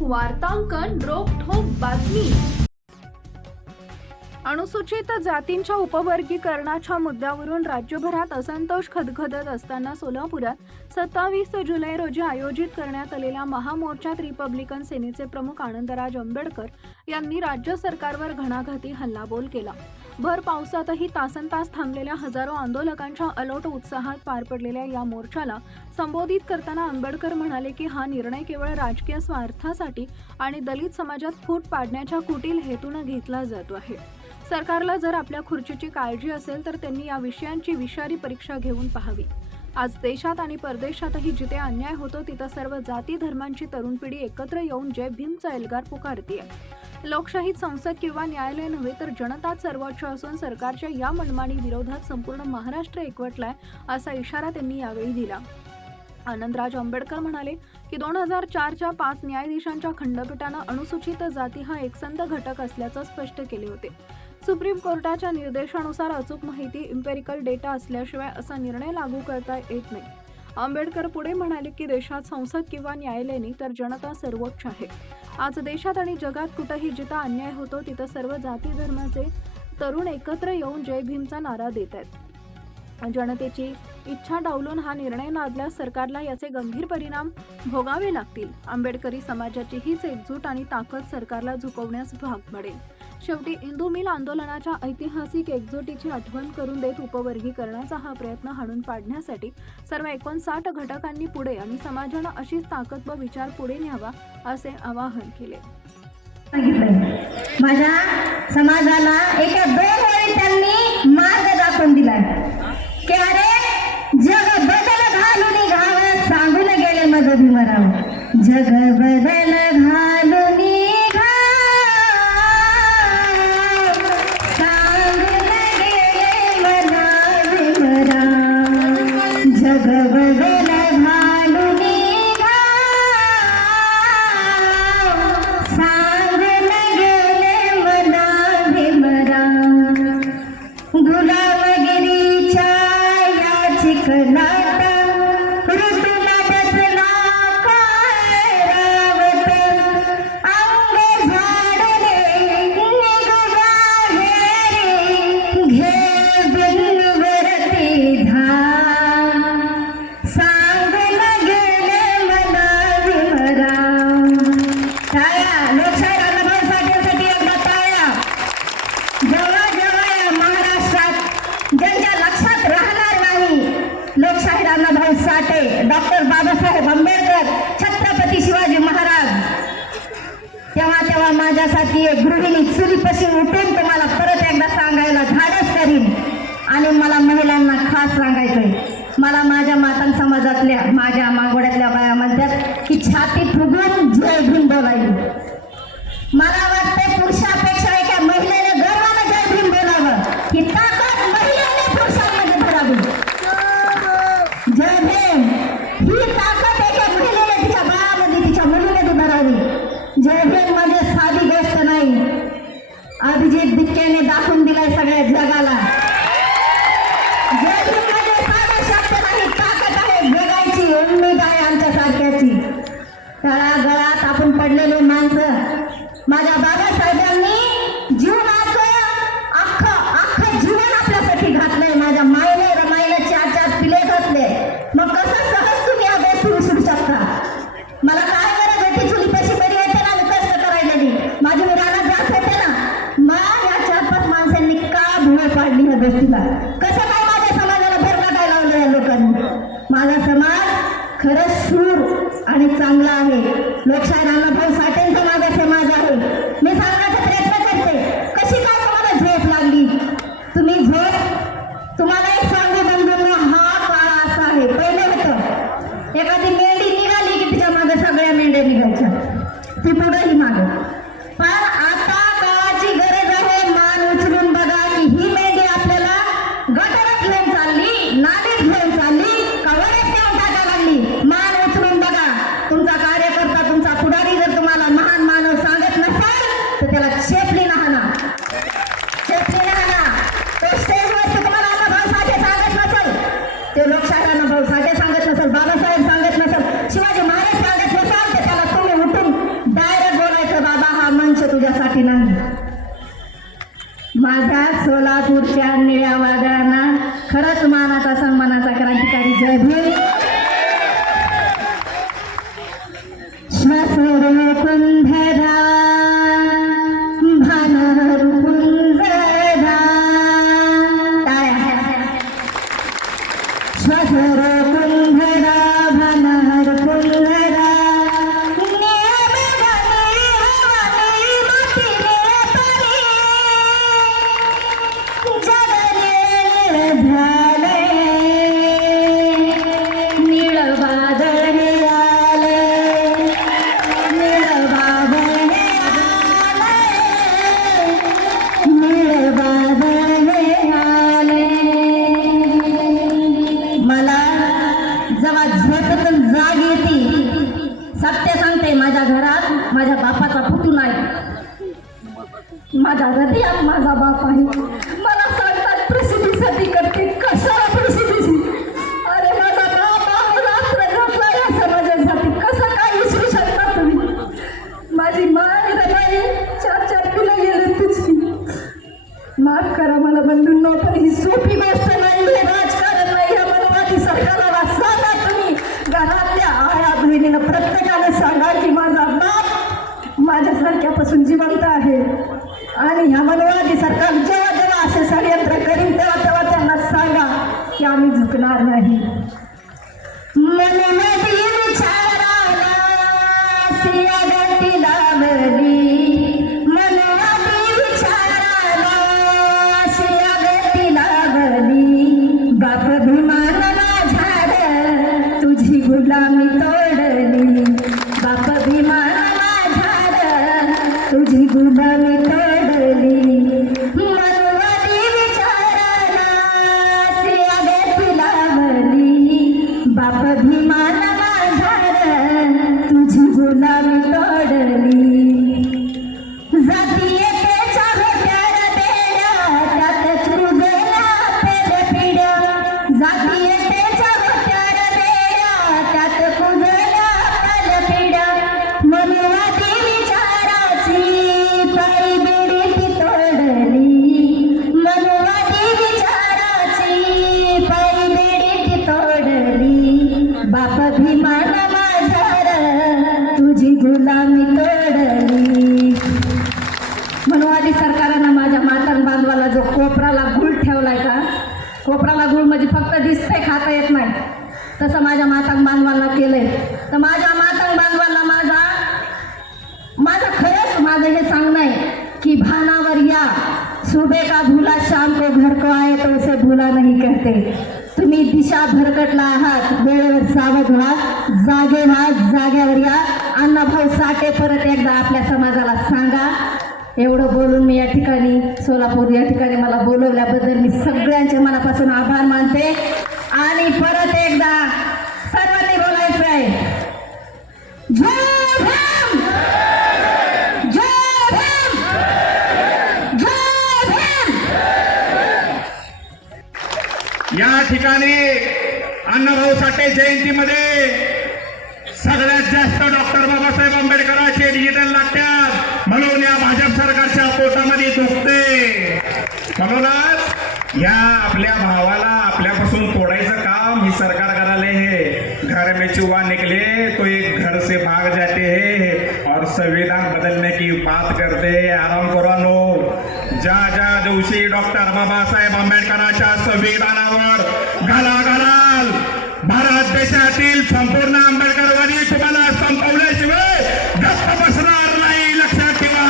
वार्तांकन रोखठोक बातमी. अनुसूचित जातींच्या उपवर्गीकरणाच्या मुद्द्यावरून राज्यभरात असंतोष खदखदत असताना सोलापुरात 27 जुलै रोजी आयोजित करण्यात आलेल्या महामोर्चात रिपब्लिकन सेनेचे प्रमुख आनंदराज आंबेडकर यांनी राज्य सरकारवर घणाघाती हल्लाबोल केला. भर पावसातही तासनतास थांबलेल्या हजारो आंदोलकांच्या अलोट उत्साहात पार पडलेल्या या मोर्चाला संबोधित करताना आंबेडकर म्हणाले की हा निर्णय केवळ राजकीय स्वार्थासाठी आणि दलित समाजात फूट पाडण्याच्या कुटील हेतून घेतला जातो आहे. सरकारला जर आपल्या खुर्चीची काळजी असेल तर त्यांनी या विषयांची विषारी परीक्षा घेऊन पाहावी. आज देशात आणि परदेशातही जिथे अन्याय होतो तिथं सर्व जाती धर्मांची तरुण पिढी एकत्र येऊन जय भीमचा एल्गार पुकारतेय. लोकशाहीत संसद किंवा न्यायालय नव्हे तर जनताच सर्वोच्च असून सरकारच्या या मनमानी विरोधात संपूर्ण महाराष्ट्र एकवटलाय असा इशारा त्यांनी यावेळी दिला. आनंदराज आंबेडकर म्हणाले की 2004च्या 5 न्यायाधीशांच्या खंडपीठानं अनुसूचित जाती हा एकसंध घटक असल्याचं स्पष्ट केले होते. सुप्रीम कोर्टाच्या निर्देशानुसार अचूक माहिती इम्पेरिकल डेटा असल्याशिवाय असा निर्णय लागू करता येत नाही. आंबेडकर पुढे म्हणाले की देशात संसद किंवा न्यायालय नाही तर जनता सर्वोच्च आहे. आज देशात आणि जगात कुठेही जिथं अन्याय होतो तिथं सर्व जाती धर्माचे तरुण एकत्र येऊन जय भीमचा नारा देत आहेत. जनतेची इच्छा डावलून हा निर्णय लादल्यास सरकारला याचे गंभीर परिणाम भोगावे लागतील. आंबेडकरी समाजाची हीच एकजूट आणि ताकद सरकारला झुकवण्यास भाग पडेल. शेवटी इंदू मिल आंदोलनाच्या ऐतिहासिक एकजुटीची आठवण करून देत उपवर्गीकरणाचा हा प्रयत्न हाणून पाडण्यासाठी सर्व 59 घटकांनी पुढे आणि समाजानं अशीच ताकद व विचार पुढे न्यावा असे आवाहन केले. माझ्या समाजाला एका 2 वेळी त्यांनी मार्ग दाखवून दिला की अरे जग बदल घालून घाव सांगून गेले माझं भीमराव. जग बदल घालून जग बदल घालून सांगून गेले मला भीमराव. गुलामगिरीच्या या चिखलात ऋतूला बसला काय रावत. अंग झाडले निघवा हेरी घे बिनवरती धाम. सांगून गेले मला भीमराव. टाळ्या लोकशाही रामभाऊ साठेसाठी एकदा टाळ्या. जेव्हा जेव्हा या महाराष्ट्रात ज्यांच्या लक्षात राहणार नाही लोकशाही रामभाऊ साठे, डॉक्टर बाबासाहेब आंबेडकर, छत्रपती शिवाजी महाराज, तेव्हा तेव्हा माझ्यासाठी एक गृहिणी चुलीपाशी उठून तुम्हाला परत एकदा सांगायला धाडस करीन. आणि मला महिलांना खास सांगायचंय, मला माझ्या मातां समाजातल्या माझ्या मागोड्यातल्या बाया म्हणतात की छाती फुगून जय भीम बोलावी. मला वाटतं पुरुषापेक्षा एका महिलेने गर्वानं जय भीम बोलावं. ही ताकद महिलेने पुरुषांमध्ये भरावी. जय भीम ही ताकद एका महिलेने तिच्या बाळामध्ये तिच्या मुलीमध्ये भरावी. जय भीम म्हणजे साधी गोष्ट नाही. अभिजित बिक्केने दाखवून दिलाय सगळ्या जगाला. जय भीम म्हणजे साधा शब्द नाही, ताकद आहे, जगायची उम्मीद आहे आमच्यासारख्याची. तळागळात आपण पडलेले माणसं माझ्या बाबासाहेबांनी जीवनाचं अख्खं जीवन आपल्यासाठी घातलंय. माझ्या मायने रमाईला 4 पिले घातले. मग कसं सहज तुम्ही या गोष्टी विसरू शकता? मला काय गरज होती चुलीपाशी बरी येते ना मी कष्ट करायला. माझी मी रानात जात होते ना. मग या 4-5 माणसांनी का भुळ पाडली ह्या गोष्टीला? कसं काय माझ्या समाजाला भर काढायला लावलं या लोकांनी? माझा समाज खरंच शूर आणि चांगला आहे. लोकशाही रामभाऊ साठेंचा माझा समाज आहे. मी सांगण्याचा प्रयत्न करते. कशी काय तुम्हाला झोप लागली? तुम्ही झोप तुम्हाला एक सांगू बंधूंना, हा काळ असा आहे. पहिले होतं एखादी मेंढी निघाली की तिच्या मागे सगळ्या मेंढ्या निघायच्या, ती पुढेही मागे. पण आता काळाची गरज आहे. मान उचलून बघा की ही मेंढी आपल्याला गटारात घेऊन चालली, नालीत घेऊन चालली, कवरेत घेऊन टाकायला लागली. मान उचलून बघा. तुमचा कार्यकर्ता तुमचा पुढारी जर तुम्हाला महान मानव सांगत नसेल तर त्याला चेपली ना. तो स्टेजवर तुम्हाला भाऊ साठे भीम श्वास रोखून धरा भान रोखून जरा श्वास रोखून धरा भान रोखून जरा सत्य सांगते, माझ्या घरात माझ्या बापाचा फुटू नाही, माझ्या हृदयात माझा बाप आहे. मला सांगतात प्रसिद्धीसाठी करते, कशाला प्रसिद्धीची? अरे माझा बाप रात्र घातला या समाजासाठी, कसं काय विसरू शकता तुम्ही? माझी मान रमाई 4 पिलं गेले तुझी. माफ करा मला बंधूंनो, पण ही सोपी गोष्ट नाही, हे राजकारण नाही. या मनवादी सरकारला सांगा तुम्ही, घरातल्या आया बहिणीनं प्रत्येकाने सांगा की माझा बाप माझ्यासारख्यापासून जिवंत आहे. आणि ह्या मनवादी सरकार जेव्हा जेव्हा असे षडयंत्र करीन तेव्हा तेव्हा त्यांना सांगा की आम्ही झुकणार नाही. मनवादी विचाराला सियागती लावली, मनवादी विचाराला सियागती लावली, बाप भीमाला झाड तुझी गुलामी तोडली, बाप भीमाला झाड तुझी गुलामी तोडली. मनवादी विचाराला सियागती लावली, बाप भीमाला झाड तुझी गुलामी तोडली. जातीयतेच्या होत्या बेड्या त्यात चुरगेला पेढ्या पिढ्या, जातीयतेच्या होत्या बेड्या त्यात कुजल्या पेढ्या पिढ्या. मनवादी विचाराची पायी बेडी ती तोडली, मनवादी विचाराची पायी बेडी ती तोडली, बाप भीमाला माझ्या तुझी गुलामी तोडली. मनवादी सरकारानं माझ्या मातंग बांधवाला जो कोपराला गुळ ठेवलाय का, कोपराला गुळ म्हणजे फक्त दिसते, खाता येत नाही, तसं माझ्या मातंग बांधवाला केलंय. तर माझ्या मातंग बांधवाला माझं खरंच माझं हे सांगणं आहे की भानावर या, सुबह का भूला शाम को घर को आए तो उसे भूला नहीं कहते. तुम्ही दिशा भरकटला आहात, वेळेवर सावध व्हा, जागे व्हा, जाग्यावर या. अण्णाभाऊ साठे परत एकदा आपल्या समाजाला सांगा. एवढं बोलून मी या ठिकाणी सोलापूर या ठिकाणी मला बोलवल्याबद्दल मी सगळ्यांचे मनापासून आभार मानते. आणि परत एकदा सर्वांनी बोलायचं आहे, जय भीम, जय भीम, जय भीम. या ठिकाणी अण्णाभाऊ साठे जयंतीमध्ये सगळ्यात जास्त डॉक्टर बाबासाहेब आंबेडकरांचे डिजिटल लागतात, म्हणून या भाजप सरकारच्या पोटामध्ये दुखते. म्हणूनच या आपल्या भावाला आपल्यापासून तोडायचं काम ही सरकार करायला है. घर में चूहा निकले तो एक घर से भाग जाते हैं और संविधान बदलने की बात करते हैं. आराम करा नो. ज्या दिवशी डॉक्टर बाबासाहेब आंबेडकरांच्या संविधानावर घाला घालाल, भारत देशातील संपूर्ण आंबेडकरवादी तुम्हाला संपवल्याशिवाय गप्प बसणार नाही, लक्षात ठेवा.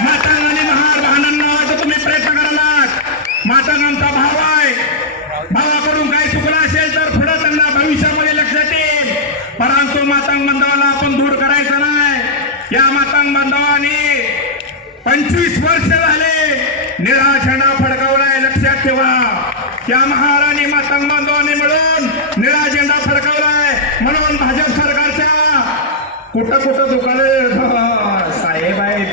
मातंग आणि महार भावांना आता तुम्ही प्रयत्न करालात. मातंग आमचा भाव आहे, भावाकडून काही चुकलं असेल तर पुढे त्यांना भविष्यामध्ये लक्षात येईल. परंतु मातंग बांधवाला आपण दूर करायचं नाही. या मातंग बांधवांनी 25 वर्ष झाले निळा झेंडा फडकवलाय, लक्षात ठेवा. या महाराणी मातंग बांधवांनी मिळून निळा झेंडा फडकवलाय. म्हणून भाजप सरकारच्या कुठं कुठं दुकाने साहेब आहेत,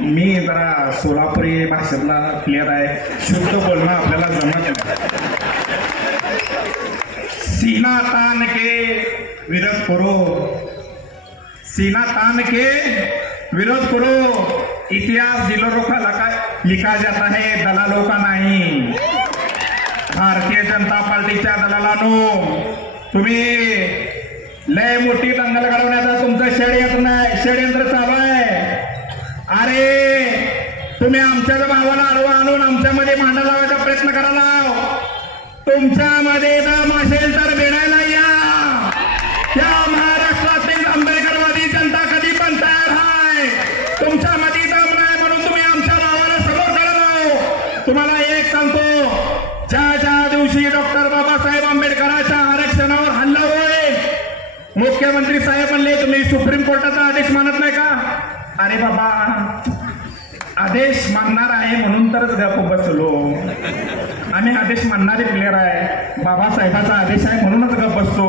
मी जरा सोलापुरी भाषेतला क्लिअर आहे, शुद्ध बोलणं आपल्याला जमत नाही. सीना तान के विरोध करो, सीना तान के विरोध करो. इतिहास दिलों का लिखा जाता है, दलालों का नहीं. भारतीय जनता पार्टीच्या दलालांनो, तुम्ही लय मोठी दंगल घडवण्याचा तुमचं षडयंत्र चालू आहे. अरे तुम्ही आमच्याच भावाला आडवा आणून आमच्यामध्ये भांडण लावायचा प्रयत्न करायला. तुमच्यामध्ये दम असेल तर भिडायला या. या महाराष्ट्रातील आंबेडकरवादी जनता कधी पण तयार आहे. तुमच्यामध्ये दम नाही म्हणून तुम्ही आमच्या नावाला समोर करायला. तुम्हाला एक सांगतो, ज्या दिवशी डॉक्टर बाबासाहेब आंबेडकरांच्या आरक्षणावर हल्ला होईल, मुख्यमंत्री साहेब म्हणले तुम्ही सुप्रीम कोर्टाचा आदेश मानत नाही का? अरे बाबा, आदेश मानणार आहे म्हणून तरच गप्प बसलो. आम्ही आदेश मानणारे प्लेअर आहे. बाबासाहेबाचा आदेश आहे म्हणूनच गप्प बसतो.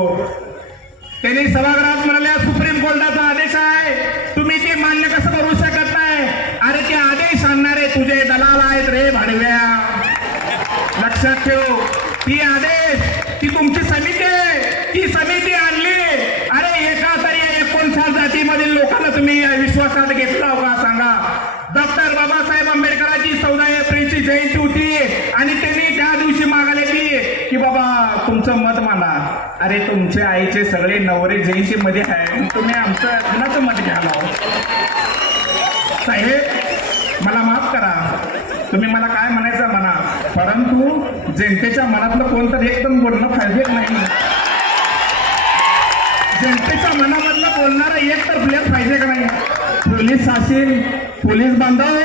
त्यांनी सभागृहात म्हणाल्या सुप्रीम कोर्टाचा आदेश आहे, तुम्ही ते मान्य कसं करू शकत नाही? अरे ते आदेश आणणारे तुझे दलाल आहेत रे भाडव्या. लक्षात ठेव, ती आदेश ती तुमची समिती आहे. ती समिती आणली. अरे एका तरी 59 जातीमधील लोकांना तुम्ही विश्वासात घेतला का सांगा? डॉक्टर बाबासाहेब आंबेडकरांची 14 एप्रिलची जयंती होती आणि त्यांनी त्या दिवशी मागायला की बाबा तुमचं मत मांडा. अरे तुमचे आईचे सगळे नवरे जयंतीमध्ये आहे, तुम्ही आमचं कुणाचं मत घ्यायला? साहेब मला माफ करा, तुम्ही मला काय म्हणायचं म्हणा, परंतु जनतेच्या मनातलं कोणतं एकदम बोलणं फायदेत नाही. जनतेच्या मनामधलं बोलणारा एक तर प्लेअर पाहिजे का नाही? पोलीस असेल, पोलीस बांधव,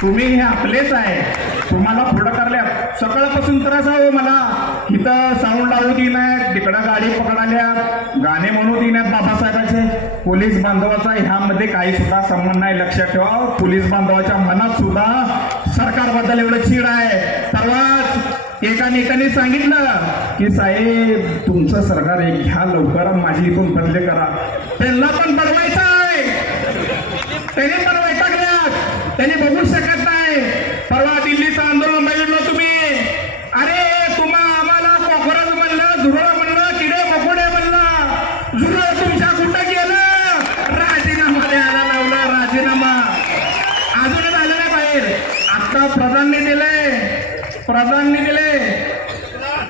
तुम्ही हे आपलेच आहे. तुम्हाला पुढं करल्या सकाळपासून त्रास हो. मला इथं साऊंड लावू दी नाही, तिकडं गाडी पकडाल्या, गाणे म्हणू दी नाहीत बाबासाहेबाचे. पोलीस बांधवाचा ह्यामध्ये काही सुद्धा संबंध नाही. लक्षात ठेवा, पोलीस बांधवाच्या मनात सुद्धा सरकारबद्दल एवढं चीड आहे. परवाच एका नेत्याने सांगितलं की साहेब तुमचं सरकार एक घ्या लवकर, माझी इथून बदली करा. त्यांना पण बनवायचं आहे, त्याने पण वैतागल्यात, त्यांनी बघू शकत नाही. परवा दिल्लीचं आंदोलन बघितलं तुम्ही. अरे आम्हाला कॉकरोच म्हणलं, झुरळ म्हणलं, किडे मकोडे म्हणलं. झुरळ तुमच्या कुठं गेलं? राजीनामा द्यायला लावला. राजीनामा अजूनच आलं नाही बाहेर. आता प्रधानने दिले,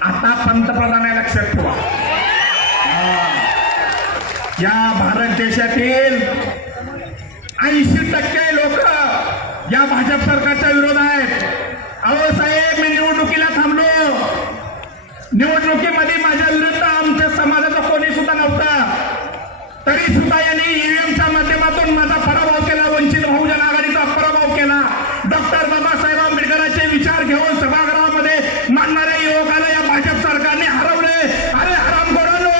आता पंतप्रधान आहे. लक्षात ठेवा, या भारत देशातील 80% लोक या भाजप सरकारच्या विरोध आहेत. अहो साहेब, मी निवडणुकीला थांबलो. निवडणुकीमध्ये माझ्या विरुद्ध आमच्या समाजाचा कोणी सुद्धा नव्हता, तरी सुद्धा यांनी ईव्हीएमच्या माध्यमातून माझा पराभव केला. वंचित बहुजन आघाडीचा पराभव केला. डॉक्टर बाबासाहेब आंबेडकरांचे विचार घेऊन सभागृहामध्ये मांडणाऱ्या युवकाला या भाजप सरकारने हरवले. अरे हरामखोरांनो,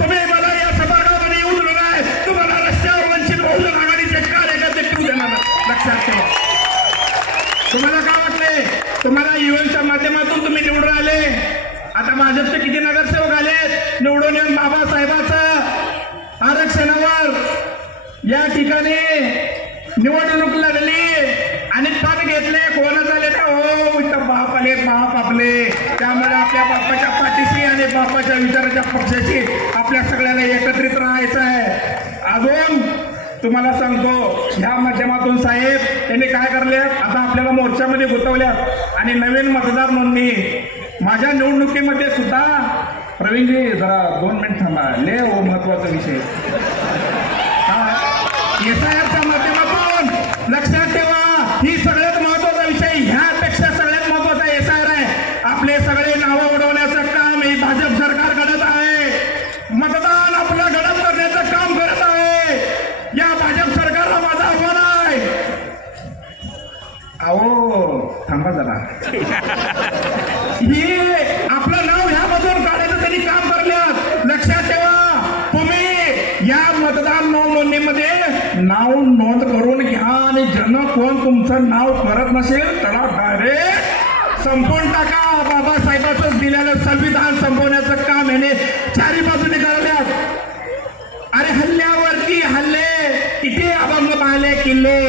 तुम्ही मला या सभागृहामध्ये येऊ दिलं नाही, तुम्हाला रस्त्यावर वंचित बहुजन आघाडीचे कार्यकर्ते ठेवू देणार. लक्षात ठेवा. तुम्हाला काय वाटले? तुम्हाला ईव्हीएमच्या माध्यमातून तुम्ही निवडून आले. आता भाजपचे किती नगरसेवक आलेत निवडून येऊन बाबासाहेबाचं आरक्षणावर या ठिकाणी निवडणूक लढली आणि पद घेतले. कोण झाले ना? हो, इथं बाप आले, बाप आपले. त्यामुळे आपल्या बापाच्या पाठीशी आणि बापाच्या विचाराच्या पक्षाशी आपल्या सगळ्याला एकत्रित राहायचं आहे. अजून तुम्हाला सांगतो, ह्या माध्यमातून साहेब त्यांनी काय करले, आता आपल्याला मोर्चामध्ये गुंतवल्यात आणि नवीन मतदार नोंदणी. माझ्या निवडणुकीमध्ये सुद्धा प्रवीणजी जरा 2 मिनिट थांबा, ले हो महत्वाचा विषय. SIRच्या माध्यमातून लक्षात ठेवा, ही सगळ्यात महत्वाचा विषय. ह्यापेक्षा सगळ्यात महत्वाचा SIR आहे. आपले सगळे नावं उडवण्याचं काम हे भाजप सरकार करत आहे. मतदान आपलं गडप करण्याचं काम करत आहे. या भाजप सरकारला माझं आव्हान आहे. अहो थांबा जरा. ही आपलं नाव ह्यामधून काढायचं त्यांनी काम करल्यात. लक्षात ठेवा, तुम्ही या मतदान नोंदणीमध्ये नाव नोंद करून घ्या आणि ज्यांना कोण तुमचं नाव करत नसेल त्याला डायरेक्ट संपवून टाका. बाबासाहेबांचं दिलेलं संविधान संपवण्याचं काम याने चारी बाजूने करल्यात. अरे हल्ल्यावरती हल्ले, किती अभंग पाहिले किल्ले.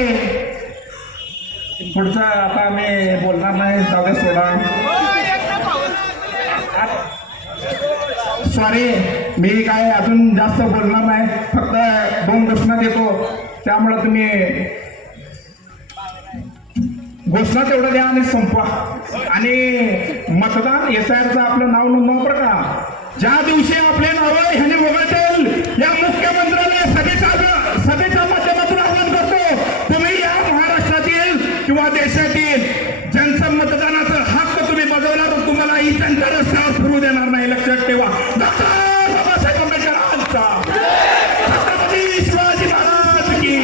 पुढचा आता मी बोलणार नाही, जाऊ सोडा. सॉरी, मी काय अजून जास्त बोलणार नाही, फक्त 2 घोषणा देतो. त्यामुळे तुम्ही घोषणा तेवढं द्या आणि संपवा. आणि मतदान SIR आपलं नाव नोंदवा बरं का. ज्या दिवशी आपले नाव ह्याने वगळतील या मुख्यमंत्र्याने सभेच्या माध्यमातून आवाहन करतो, तुम्ही या महाराष्ट्रातील किंवा देशातील ज्यांचं मतदानाचा हक्क तुम्ही बजावला तर तुम्हाला ही जनता रस्त्यावर फिरू देणार नाही. लक्षात ठेवा. डॉक्टर बाबासाहेब आंबेडकरांचा, छत्रपती शिवाजी महाराज की,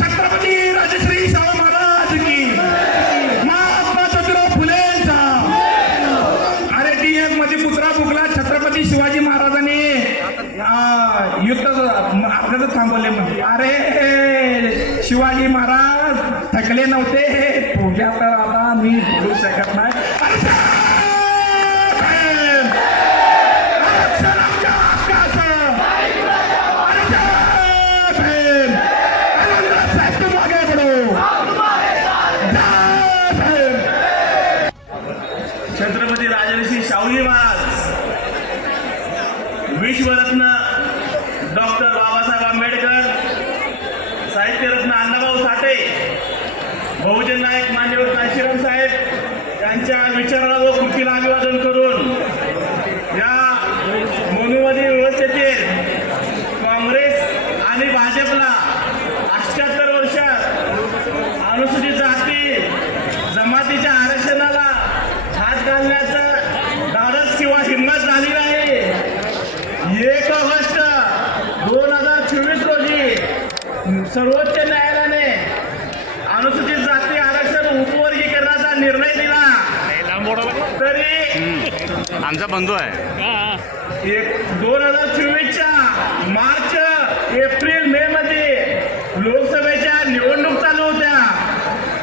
छत्रपती राजश्री शाहू महाराज की, महात्मा ज्योतिराव फुलेंचा. अरे DF मध्ये पुत्रा फुकला छत्रपती शिवाजी महाराजांनी युद्ध अर्ध्यातच थांबवले म्हणजे. अरे शिवाजी महाराज थकले नव्हते तुझ्या, तर आता मी बोलू शकत नाही. छत्रपती राजर्षी शाहूजी महाराज, विश्वरत्न डॉक्टर बाबासाहेब आंबेडकर, साहित्यरत्न अण्णाभाऊ साठे, बहुजन नायक मान्यवर काशीराम साहेब यांच्या विचाराला व कृतीला अभिवादन करून या मनुवादी व्यवस्थेतील काँग्रेस आणि भाजपला 78 वर्षात अनुसूचित जाती जमातीच्या आरक्षणाला हात घालण्याचं धाडस किंवा हिंमत झाली नाही. 1 ऑगस्ट 2024 रोजी सर्वोच्च न्यायालयाने अनुसूचित जाती आरक्षण उपवर्गीकरणाचा निर्णय दिला. तरी आमचा बंधू आहे. 2024च्या मार्च एप्रिल मे मध्ये लोकसभेच्या निवडणूक चालू होत्या.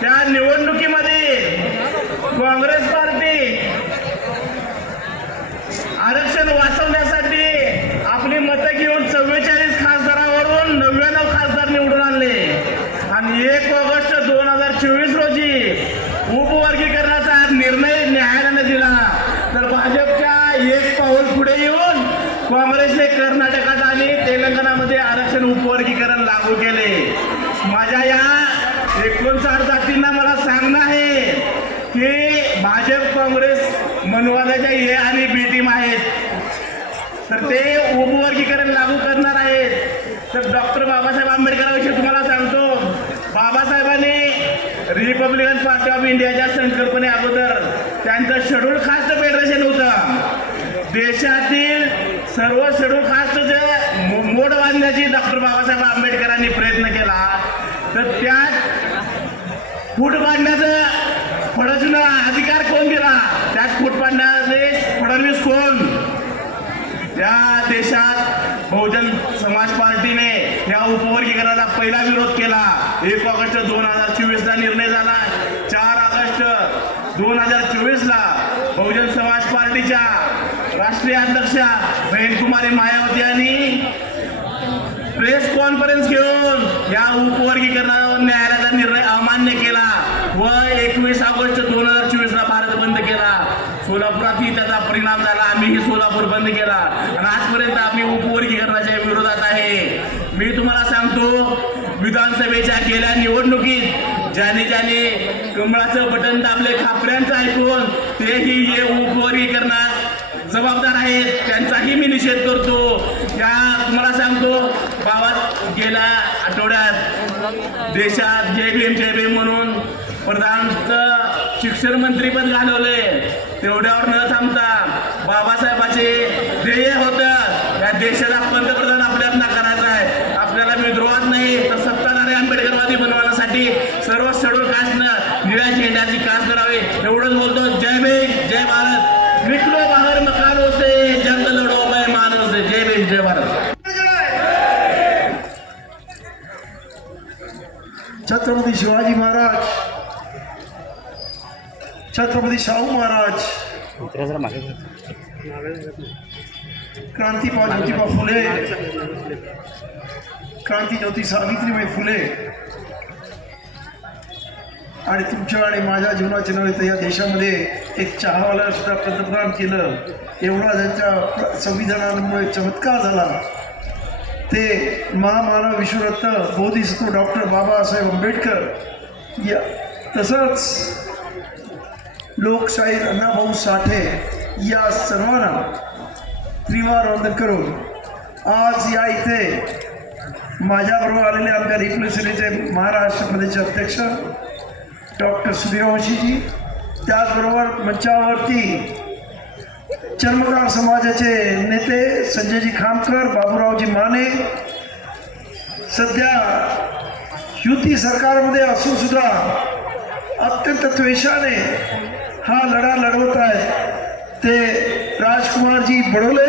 त्या निवडणुकीमध्ये काँग्रेस पार्टी आरक्षण वाचवण्यासाठी आपली मतं घेऊन 44 खासदारावरून 99 खासदार निवडून आणले. आणि 1 ऑगस्ट 2024 रोजी उपवर्गीकरणाचा निर्णय न्यायालयाने दिला. तर भाजपच्या एक पाऊल पुढे येऊन काँग्रेसने कर्नाटकात आणि तेलंगणामध्ये आरक्षण उपवर्गीकरण लागू केले. माझ्या या 59 जातींना मला सांगणं आहे की भाजप काँग्रेस मनुवादाच्या A आणि B टीम आहेत, तर ते उपवर्गीकरण लागू करणार आहेत. तर डॉक्टर बाबासाहेब आंबेडकरांविषयी तुम्हाला सांगतो, बाबासाहेबांनी रिपब्लिकन पार्टी ऑफ इंडियाच्या संकल्पने अगोदर त्यांचं शेड्यूल कास्ट फेडरेशन होतं. देशातील सर्व शेड्यूल कास्टचे मोड बांधण्याची डॉक्टर बाबासाहेब आंबेडकरांनी प्रयत्न केला. तर त्यात फूट बांधण्याचं फडणवीसला अधिकार कोण दिला? त्यात फूट बांधण्याचे फडणवीस कोण? त्या देशात बहुजन समाज पार्टीने या उपवर्गीकरणाला पहिला विरोध केला. 1 ऑगस्ट 2024 ला निर्णय झाला. 4 ऑगस्ट 2024 ला बहुजन समाज पार्टीच्या राष्ट्रीय अध्यक्षा बहनकुमारी मायावती यांनी प्रेस कॉन्फरन्स घेऊन या उपवर्गीकरणावर न्यायालयाचा निर्णय अमान्य केला व 21 ऑगस्ट 2024 ला भारत बंद केला. सोलापुरातही त्याचा परिणाम झाला. आम्हीही सोलापूर बंद केला आणि आजपर्यंत आम्ही उपवर्गीकरणाच्या विरोधात आहे. मी तुम्हाला सांगतो, विधानसभेच्या गेल्या निवडणुकीत ज्याने कमळाचं बटन दाबले खापऱ्यांचं ऐकून तेही हे उपवर्गीकरणात जबाबदार आहेत, त्यांचाही मी निषेध करतो. या तुम्हाला सांगतो, गेल्या आठवड्यात देशात जय भीम म्हणून प्रधानचं शिक्षण मंत्रीपद घालवले. तेवढ्यावर न थांबता बाबासाहेबाचे ध्येय होतं या देशाला पंतप्रधान आपल्याला करायचा आहे. आपल्याला विद्रोहात नाही तर सत्ताधारी आंबेडकरवादी बनवण्यासाठी सर्व शेड्यूल कास्टनं निळ्या झेंड्याची कास करावी. एवढंच बोलतो. जय भीम, जय भारत. निकलो बाहेर मकानो से जंग लढो मै मानो से. जय भीम, जय भारत. छत्रपती शिवाजी महाराज, छत्रपती शाहू महाराज, क्रांतीबा ज्योतिबा फुले, क्रांती ज्योती सावित्रीबाई फुले आणि तुमच्या आणि माझ्या जीवनाचे नव्हे तर या देशामध्ये एक चहावाला सुद्धा पंतप्रधान केलं. एवढा त्यांच्या संविधानामुळे चमत्कार झाला. ते महामानव विश्वरत्न बोधिसत्व डॉक्टर बाबासाहेब आंबेडकर या तसंच लोकशाहीर अण्णाभाऊ साठे या सर्वांना त्रिवार वंदन करून आज या इथे माझ्याबरोबर आलेले आमच्या रिपब्लिक सेनेचे महाराष्ट्र प्रदेशचे अध्यक्ष डॉक्टर सूर्यवंशीजी, त्याचबरोबर मंचावरती चर्मकार समाजाचे नेते संजयजी खामकर, बाबूरावजी माने सध्या युती सरकारमध्ये असून सुद्धा अत्यंत द्वेषाने हा लढा लढवत आहेत ते राजकुमारजी बडोले,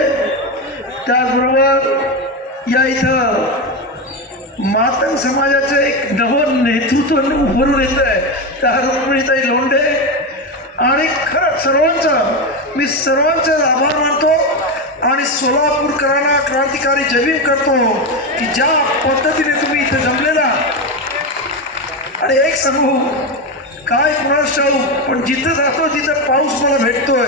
त्याचबरोबर या इथं मातंग समाजाचं एक नवं नेतृत्व उभरून येत आहे त्या रुक्मिणीताई लोंढे आणि खरंच मी सर्वांचे आभार मानतो आणि सोलापूरकरांना क्रांतिकारी जमीन करतो की ज्या पद्धतीने तुम्ही इथे जमलेला. आणि एक सांगू काय कुणास ठाऊ पण जिथं जातो तिथं पाऊस मला भेटतोय.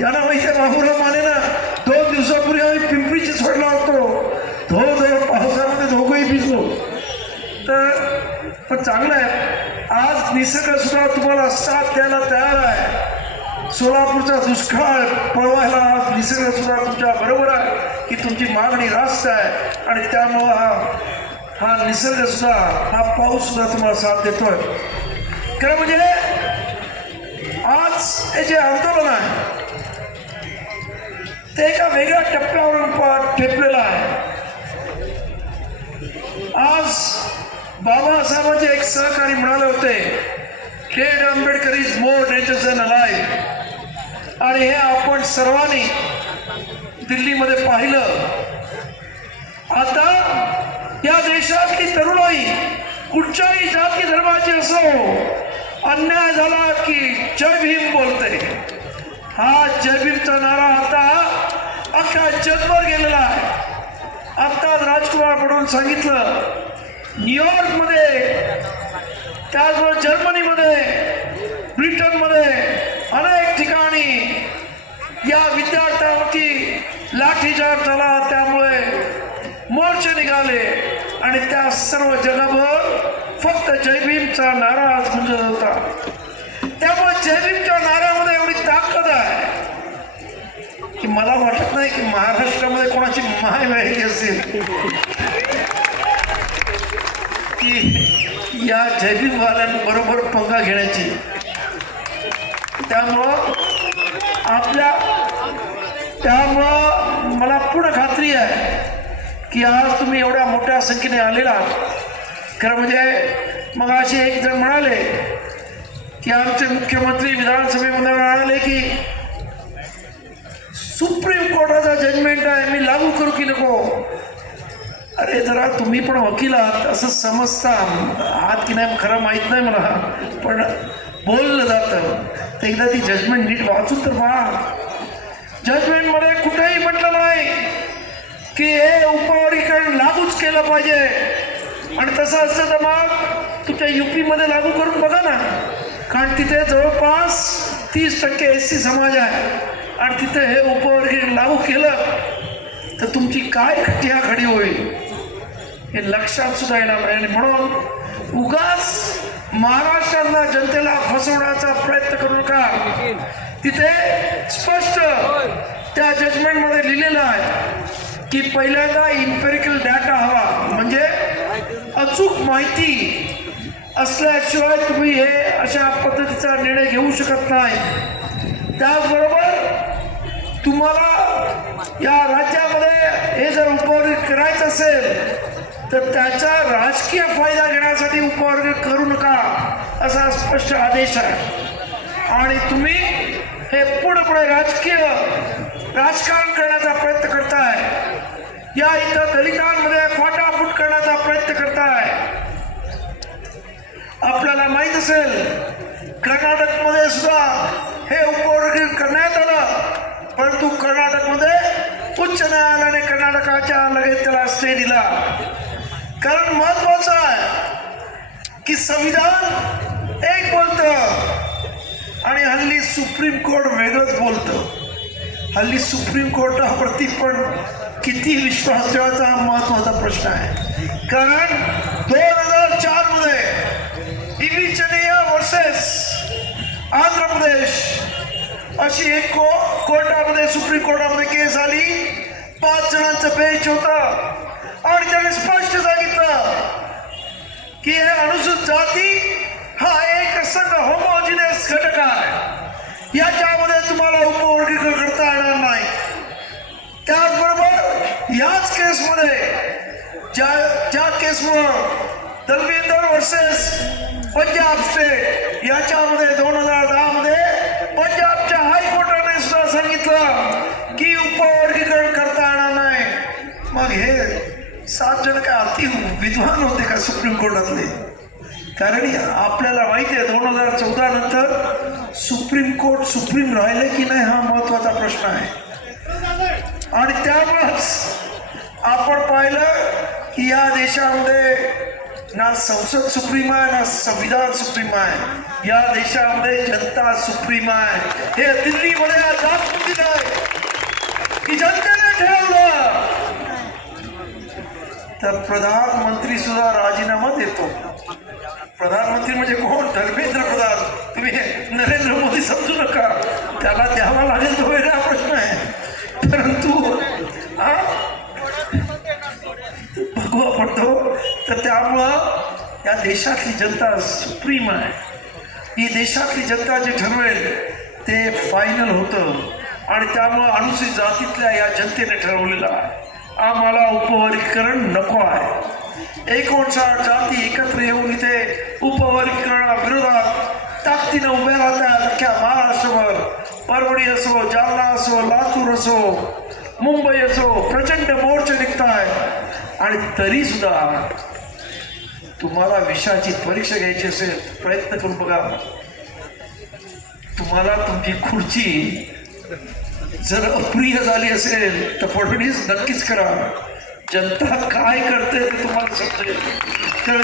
यांना माहिती आहे बाबूराव माने ना 2 दिवसापूर्वी आम्ही पिंपरीची सोडला होतो, धो पावसामध्ये दोघंही भिजलो. तर पण चांगलं आहे आज निसर्ग सुद्धा तुम्हाला साथ द्यायला तयार आहे. सोलापूरचा दुष्काळ पळवायला आज निसर्ग सुद्धा तुमच्या बरोबर आहे की तुमची मागणी रास्त आहे आणि त्यामुळं हा निसर्ग सुद्धा हा पाऊस सुद्धा तुम्हाला साथ देतोय. खरं म्हणजे आज हे जे आंदोलन आहे ते एका वेगळ्या टप्प्यावरून ठेपलेलं आहे. आज बाबासाहेबांचे एक सहकारी म्हणाले होते dead Ambedkar is more dangerous than alive आणि हे आपण सर्वांनी दिल्लीमध्ये पाहिलं. आता या देशातली तरुणाई कुठच्याही जाती धर्माची असो अन्याय झाला की जय भीम बोलते. हा जय भीमचा नारा आता अख्ख्या जगभर गेलेला आहे. आत्ताच राजकुमार म्हणून सांगितलं न्यूयॉर्कमध्ये, त्याचबरोबर जर्मनीमध्ये, ब्रिटनमध्ये अनेक ठिकाणी या विद्यार्थ्यांवरती लाठीचार्ज झाला. त्यामुळे मोर्चे निघाले आणि त्या सर्व जगभर फक्त जय भीमचा नारा आज गुंजत होता. त्यामुळे जय भीमच्या नाऱ्यामध्ये एवढी ताकद आहे की मला वाटत नाही की महाराष्ट्रामध्ये कोणाची माय व्हायची असेल की या जय भीमवाल्यांबरोबर पंगा घेण्याची. त्यामुळं मला पूर्ण खात्री आहे की आज तुम्ही एवढ्या मोठ्या संख्येने आलेला. खरं म्हणजे मग असे एक जण म्हणाले की आमचे मुख्यमंत्री विधानसभेमध्ये म्हणाले की सुप्रीम कोर्टाचा जजमेंट आहे मी लागू करू की नको. अरे जरा तुम्ही पण वकील आहात असं समजता आहात की नाही खरं माहीत नाही मला, पण बोललं जातं तर एकदा ती जजमेंट नीट वाचून तर पहा. जजमेंटमध्ये कुठेही म्हटलं नाही की हे उपवर्गीकरण लागूच केलं पाहिजे. आणि तसं असतं तर मग तुमच्या UP-मध्ये लागू करून बघा ना, कारण तिथे जवळपास 30% SC समाज आहे आणि तिथे हे उपवर्गीकरण लागू केलं तर तुमची काय खडी होईल हे लक्षात सुद्धा येणार नाही. आणि म्हणून उगाच महाराष्ट्रातल्या जनतेला फसवण्याचा प्रयत्न करू नका. तिथे स्पष्ट त्या जजमेंटमध्ये लिहिलेलं आहे की पहिल्यांदा इम्पेरिकल डाटा हवा, म्हणजे अचूक माहिती असल्याशिवाय तुम्ही हे अशा पद्धतीचा निर्णय घेऊ शकत नाही. त्याचबरोबर तुम्हाला या राज्यामध्ये हे जर उपवर्ग करायचं असेल तर त्याचा राजकीय फायदा घेण्यासाठी उपवर्ग करू नका असा स्पष्ट आदेश आहे. आणि तुम्ही हे पुढे राजकारण करण्याचा प्रयत्न करताय. या इथं दलितांमध्ये फाटाफूट करण्याचा प्रयत्न करताय. आपल्याला माहीत असेल कर्नाटकमध्ये सुद्धा हे उपवर्गीकरण करण्यात आलं, परंतु कर्नाटकमध्ये उच्च न्यायालयाने कर्नाटकाच्या लगेच त्याला स्टे दिला. कारण महत्वाचं आहे की संविधान एक बोलतं आणि हल्ली सुप्रीम कोर्ट वेगळंच बोलतं. हल्ली सुप्रीम कोर्टावरती पण किती विश्वास ठेवायचा हा महत्वाचा प्रश्न आहे. कारण 2004 मध्ये आंध्र प्रदेश अशी एक कोर्टामध्ये सुप्रीम कोर्टामध्ये केस आली. 5 जणांचं बेंच होता आणि त्याने स्पष्ट सांगितलं की हे अनुसूचित जाती हा एक संघ होमोजिनियस घटक आहे, याच्यामध्ये तुम्हाला उपवर्गीकरण करता येणार नाही. त्याचबरोबर याच केसमध्ये ज्या केसवर दलविंदर वर्सेस पंजाब स्टेट याच्यामध्ये 2010 मध्ये पंजाबच्या हायकोर्टाने सुद्धा सांगितलं की उपवर्गीकरण करता येणार नाही. मग हे 7 जण काय अति विद्वान होते का सुप्रीम कोर्टातले? कारण आपल्याला माहिती आहे 2014 नंतर सुप्रीम कोर्ट सुप्रीम राहिले की नाही हा महत्वाचा प्रश्न आहे. आणि त्यामुळेच आपण पाहिलं की या देशामध्ये ना संसद सुप्रीम आहे ना संविधान सुप्रीम आहे. या देशामध्ये जनता सुप्रीम आहे. हे दिल्लीमध्ये दाखवून आहे की जनतेने ठरवलं तर प्रधानमंत्री सुद्धा राजीनामा देतो. प्रधानमंत्री म्हणजे कोण? धर्मेंद्र प्रधान. तुम्ही नरेंद्र मोदी समजू नका, त्याला द्यावा लागेल तो वेगळा प्रश्न आहे. परंतु भगवा पडतो. तर त्यामुळं या देशातली जनता सुप्रीम आहे. ही देशातली जनता जे ठरवेल ते फायनल होतं. आणि त्यामुळं अनुसूचित जातीतल्या या जनतेने ठरवलेलं आहे आम्हाला उपवर्गीकरण नको आहे. 59 जाती एकत्र येऊन इथे उपवर्गीकरणाविरोधात ताकदीनं उभ्या राहतात. अख्ख्या महाराष्ट्रभर, परभणी असो, जालना असो, लातूर असो, मुंबई असो, प्रचंड मोर्चे निघत आहेत. आणि तरी सुद्धा तुम्हाला विषयाची परीक्षा घ्यायची असेल प्रयत्न करून बघा. तुम्हाला तुमची खुर्ची जर अप्रिय झाली असेल तर फडणवीस नक्कीच करा. जनता काय करते ते तुम्हाला समजेल. तर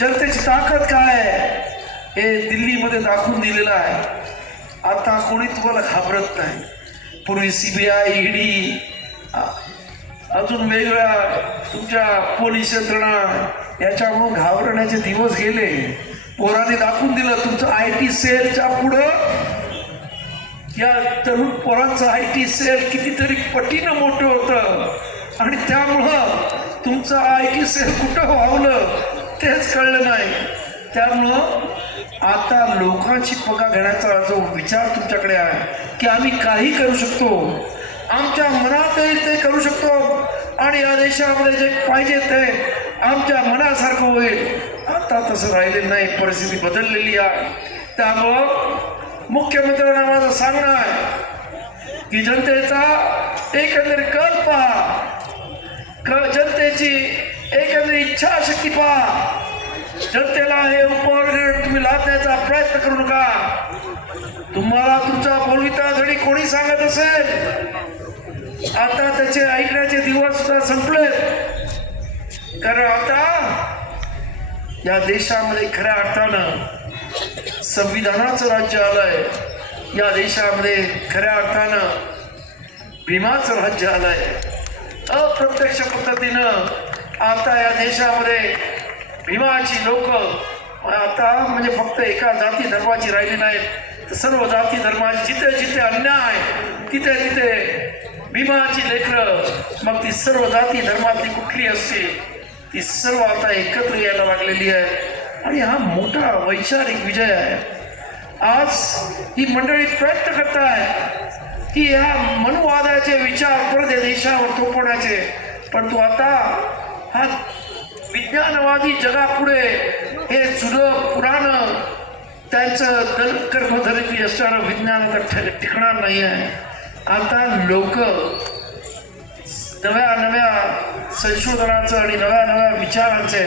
जनतेची ताकद काय आहे हे दिल्लीमध्ये दाखवून दिलेलं आहे. आता कोणी तुम्हाला घाबरत नाही. पूर्वी CBI, ED अजून वेगवेगळ्या तुमच्या पोलीस यंत्रणा याच्यामुळं घाबरण्याचे दिवस गेले. पोराने दाखवून दिलं तुमचं IT सेलच्या पुढं या तरुण पोरांचं IT सेल कितीतरी पटीनं मोठं होतं. आणि त्यामुळं तुमचं IT सेल कुठं वावलं तेच कळलं नाही. त्यामुळं आता लोकांची पगा घेण्याचा जो विचार तुमच्याकडे आहे की आम्ही काही करू शकतो, आमच्या मनात येईल ते करू शकतो आणि या देशामध्ये जे पाहिजे ते आमच्या मनासारखं होईल, आता तसं राहिलेलं नाही. परिस्थिती बदललेली आहे. त्यामुळं मुख्यमंत्र्यांना माझं सांगणं आहे की जनतेचा एकंदरीत कल पहा, जनतेची एकंदरीत इच्छाशक्ती पहा. जनतेला हे उपवर्गीकरण तुम्ही लादण्याचा प्रयत्न करू नका. तुम्हाला तुमचा बोलविता जरी कोणी सांगत असेल आता त्याचे ऐकण्याचे दिवस सुद्धा संपले. कारण आता या देशामध्ये खऱ्या अर्थानं संविधानाचं राज्य आलंय. या देशामध्ये खऱ्या अर्थानं भीमाचं राज्य आलंय. अप्रत्यक्ष पद्धतीनं आता या देशामध्ये भीमाची लोक आता म्हणजे फक्त एका जाती धर्माची राहिली नाहीत तर सर्व जाती धर्माची जिथे जिथे अन्याय तिथे तिथे भीमाची लेकरं, मग ती सर्व जाती धर्मातली कुठली असते ती सर्व आता एकत्र यायला लागलेली आहे. आणि हा मोठा वैचारिक विजय आहे. आज ही मंडळी प्रयत्न करत आहे की ह्या मनुवादाचे विचार परत या देशावर थोपवण्याचे. परंतु आता हा विज्ञानवादी जगापुढे हे जुनं पुराणं त्यांचं गर्भधरित्री असणारं विज्ञान आता टिकणार नाही आहे. आता लोक नव्या नव्या संशोधनाचं आणि नव्या नव्या विचारांचे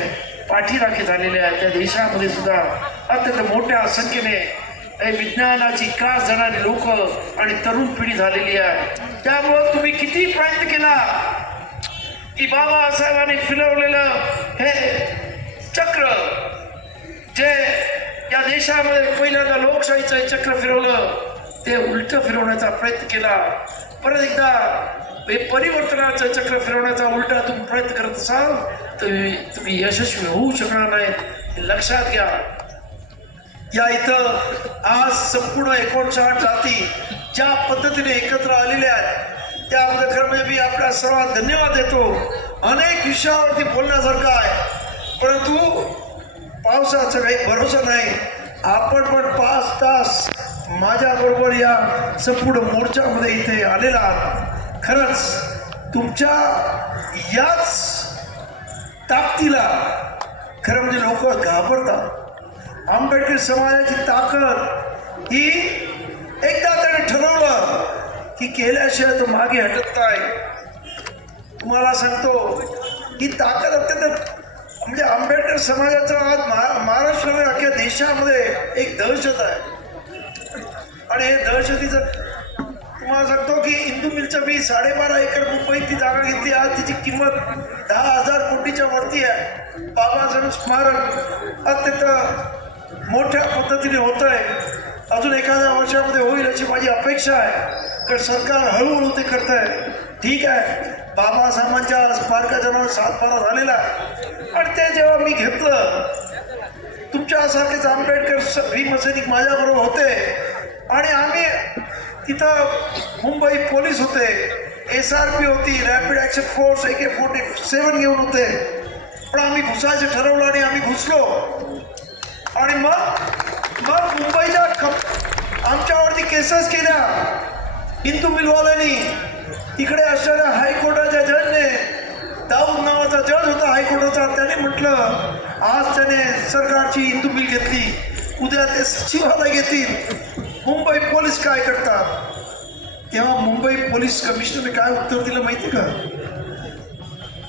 पाठीराखे झालेले आहेत. त्या देशामध्ये सुद्धा अत्यंत मोठ्या संख्येने विज्ञानाची क्रास जाणारी लोक आणि तरुण पिढी झालेली आहे. त्यामुळं तुम्ही किती प्रयत्न केला की बाबासाहेबांनी फिरवलेलं हे चक्र जे या देशामध्ये पहिल्यांदा लोकशाहीचं चक्र फिरवलं ते उलट फिरवण्याचा प्रयत्न केला. परत एकदा हे परिवर्तनाचं चक्र फिरवण्याचा उलटा तुम्ही प्रयत्न करत असाल तर तुम्ही यशस्वी होऊ शकणार नाही. लक्षात घ्या. या इथं आज संपूर्ण 59 जाती ज्या पद्धतीने एकत्र आलेल्या आहेत त्याबद्दल खरं म्हणजे मी आपल्या सर्वांना धन्यवाद देतो. अनेक विषयावरती बोलण्यासारखं आहे, परंतु पावसाचा काही भरोसा नाही. आपण पण 5 तास माझ्याबरोबर या संपूर्ण मोर्चामध्ये इथे आलेला आहात. खरंच तुमच्या याच ताकदीला खरं म्हणजे लोक घाबरतात. आंबेडकर समाजाची ताकद ही एकदा त्याने ठरवलं की केल्याशिवाय तो मागे हटत नाही. तुम्हाला सांगतो ही ताकद अत्यंत म्हणजे आंबेडकर समाजाचं आज महाराष्ट्रामध्ये अख्ख्या देशामध्ये एक दहशत आहे. आणि हे दहशतीचं तुम्हाला सांगतो की इंदू मिलच्या मी 12.5 एकर मुंबईत ती जागा घेतली. आज तिची किंमत 10,000 कोटीच्या वरती आहे. बाबासाहेब स्मारक अत्यंत मोठ्या पद्धतीने होत आहे. अजून एखाद्या वर्षामध्ये होईल अशी माझी अपेक्षा आहे. कारण सरकार हळूहळू ते करत आहे. ठीक आहे, बाबासाहेबांच्या स्मारकाच्या नावावर 7-12 झालेला आहे. आणि ते जेव्हा मी घेतलं तुमच्यासारखेच आंबेडकर भीमसैनिक माझ्याबरोबर होते आणि आम्ही तिथं मुंबई पोलीस होते, SRP होती, रॅपिड ॲक्शन फोर्स AK-47 घेऊन होते. पण आम्ही घुसायचं ठरवलं आणि आम्ही घुसलो. आणि मग मुंबईच्या आमच्यावरती केसेस केल्या हिंदू मिलवाल्यांनी. तिकडे असणाऱ्या हायकोर्टाच्या जजने, दाऊद नावाचा जज होता हायकोर्टाचा, त्याने म्हटलं आज त्याने सरकारची हिंदू मिल घेतली, उद्या ते सचिवालय घेतील. मुंबई पोलीस काय करतात? तेव्हा मुंबई पोलीस कमिशनरने काय उत्तर दिलं माहिती का?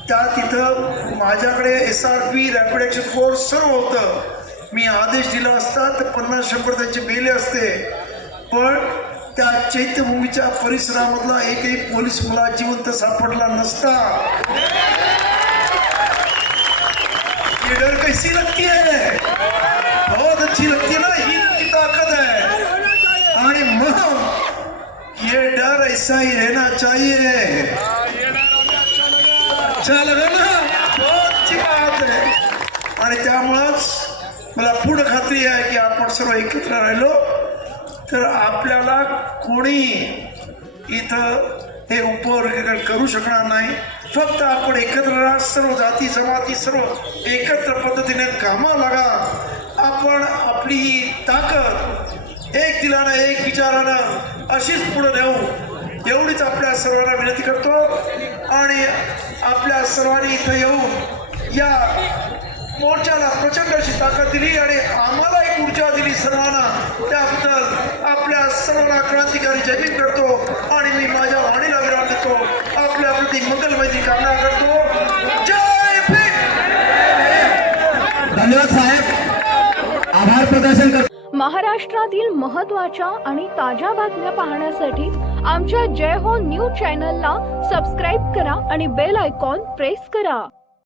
त्या तिथं माझ्याकडे SRP रॅपिड ॲक्शन फोर्स सर्व होतं. मी आदेश दिला असता तर 50-100 त्यांचे मेले असते. पण त्या चैत्यभूमीच्या परिसरामधला एकही पोलीस मला जिवंत सापडला नसता. ये डर कैसी लगती है? बहुत अच्छी लगती है ना, ही ताकत है. आणि मग ये डर ऐसा ही रहना चाहिए. अच्छा लगा ना? बहुत अच्छी बात है. आणि त्यामुळंच मला पूर्ण खात्री आहे की आपण सर्व एकत्र राहिलो तर आपल्याला कोणी इथं हे उपवर्गीकरण करू शकणार नाही. फक्त आपण एकत्र राहा, सर्व जाती जमाती सर्व एकत्र पद्धतीने कामाला लागा. आपण आपली ही ताकद एक दिलानं एक विचारानं अशीच पुढे नेऊ एवढीच आपल्या सर्वांना विनंती करतो. आणि आपल्या सर्वांनी इथं येऊन या मोर्चाला प्रचंड अशी ताकद दिली आणि आम्हाला एक ऊर्जा दिली सर्वांना. त्याबद्दल आपल्या सर्वांना क्रांतिकारी जय भीम करतो आणि मी माझ्या वाणीला विराम देतो. आपल्या प्रति मंगलमय कामना करतो. जय भीम. धन्यवाद साहेब, आभार प्रदर्शन करतो. महाराष्ट्रातील महत्त्वाच्या आणि ताज्या बातम्या पाहण्यासाठी आमच्या जय हो न्यूज चॅनलला सबस्क्राईब करा आणि बेल आयकॉन प्रेस करा.